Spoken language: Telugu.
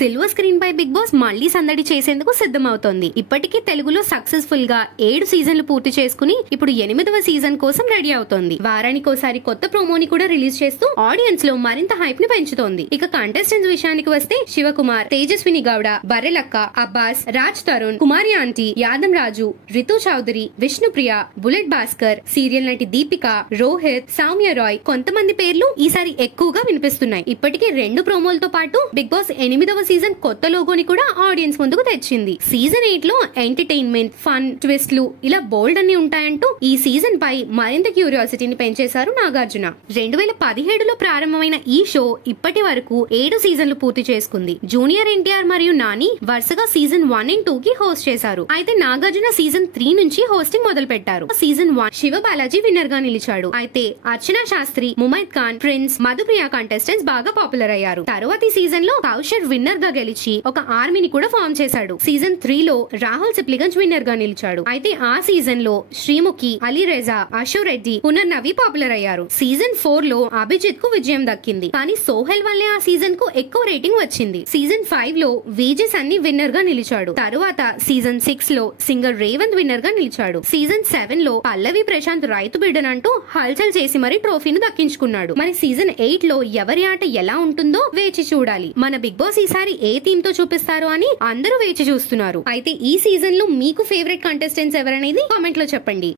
సిల్వర్ స్క్రీన్ పై బిగ్ బాస్ మళ్లీ సందడి చేసేందుకు సిద్ధమవుతోంది. ఇప్పటికీ తెలుగులో సక్సెస్ఫుల్ గా 7 సీజన్లు పూర్తి చేసుకుని ఇప్పుడు 8వ సీజన్ కోసం రెడీ అవుతోంది. వారానికోసారి కొత్త ప్రోమోని కూడా రిలీజ్ చేస్తూ ఆడియన్స్ లో మరింత హైప్ ని పెంచుతోంది. ఇక కంటెస్టెంట్స్ విషయానికి వస్తే శివకుమార్, తేజస్విని గౌడ, బర్రెలక్క, అబ్బాస్, రాజ్ తరుణ్, కుమారి ఆంటీ, యాదం రాజు, రితు చౌదరి, విష్ణుప్రియ, బుల్లెట్ భాస్కర్, సీరియల్ నటి దీపిక, రోహిత్, సౌమ్య రాయ్ కొంతమంది పేర్లు ఈసారి ఎక్కువగా వినిపిస్తున్నాయి. ఇప్పటికే 2 ప్రోమోలతో పాటు బిగ్ బాస్ 8వ సీజన్ కొత్త లోగోని కూడా ఆడియన్స్ ముందుకు తెచ్చింది. సీజన్ 8 లో ఎంటర్టైన్మెంట్, ఫన్, ట్విస్ట్లు ఇలా బోల్డ్ అన్ని ఉంటాయంటూ ఈ సీజన్ పై మరింత క్యూరియాసిటీని పెంచేశారు నాగార్జున. 2017లో ప్రారంభమైన ఈ షో ఇప్పటి వరకు 7 సీజన్లు పూర్తి చేసుకుంది. జూనియర్ ఎన్టీఆర్ మరియు నాని వరుసగా సీజన్ 1 అండ్ 2 కి హోస్ట్ చేశారు. అయితే నాగార్జున సీజన్ 3 నుంచి హోస్టింగ్ మొదలు పెట్టారు. సీజన్ 1 శివ బాలాజీ విన్నర్ గా నిలిచాడు. అయితే అర్చనా శాస్త్రి, ముమైత్ ఖాన్, ప్రిన్స్, మధుప్రియ కంటెస్టెంట్స్ బాగా పాపులర్ అయ్యారు. తరువాతి సీజన్ లో కౌశర్ విన్నర్ గా గెలిచి ఒక ఆర్మీని కూడా ఫామ్ చేశాడు. సీజన్ 3 లో రాహుల్ సిప్లిగంజ్ విన్నర్ గా నిలిచాడు. అయితే ఆ సీజన్ లో శ్రీముఖి, అలీ రేజా, అశోక్ రెడ్డి, పునర్నవి పాపులర్ అయ్యారు. సీజన్ 4 లో అభిజిత్ కు విజయం దక్కింది. కానీ సోహెల్ వల్లే ఆ సీజన్ కు ఎక్కువ రేటింగ్ వచ్చింది. సీజన్ 5 లో విజే సన్నీ విన్నర్ గా నిలిచాడు. తరువాత సీజన్ 6 లో సింగర్ రేవంత్ విన్నర్ గా నిలిచాడు. సీజన్ 7 లో పల్లవి ప్రశాంత్ రైతు బిడ్డనంటూ హల్చల్ చేసి మరి ట్రోఫీని దక్కించుకున్నాడు. మరి సీజన్ 8 లో ఎవరి ఆట ఎలా ఉంటుందో వేచి చూడాలి. మన బిగ్ బాస్ ఈసారి ఏ థీమ్ తో చూపిస్తారు అని అందరూ వేచి చూస్తున్నారు. అయితే ఈ సీజన్ లో మీకు ఫేవరెట్ కంటెస్టెంట్స్ ఎవరనేది కామెంట్ లో చెప్పండి.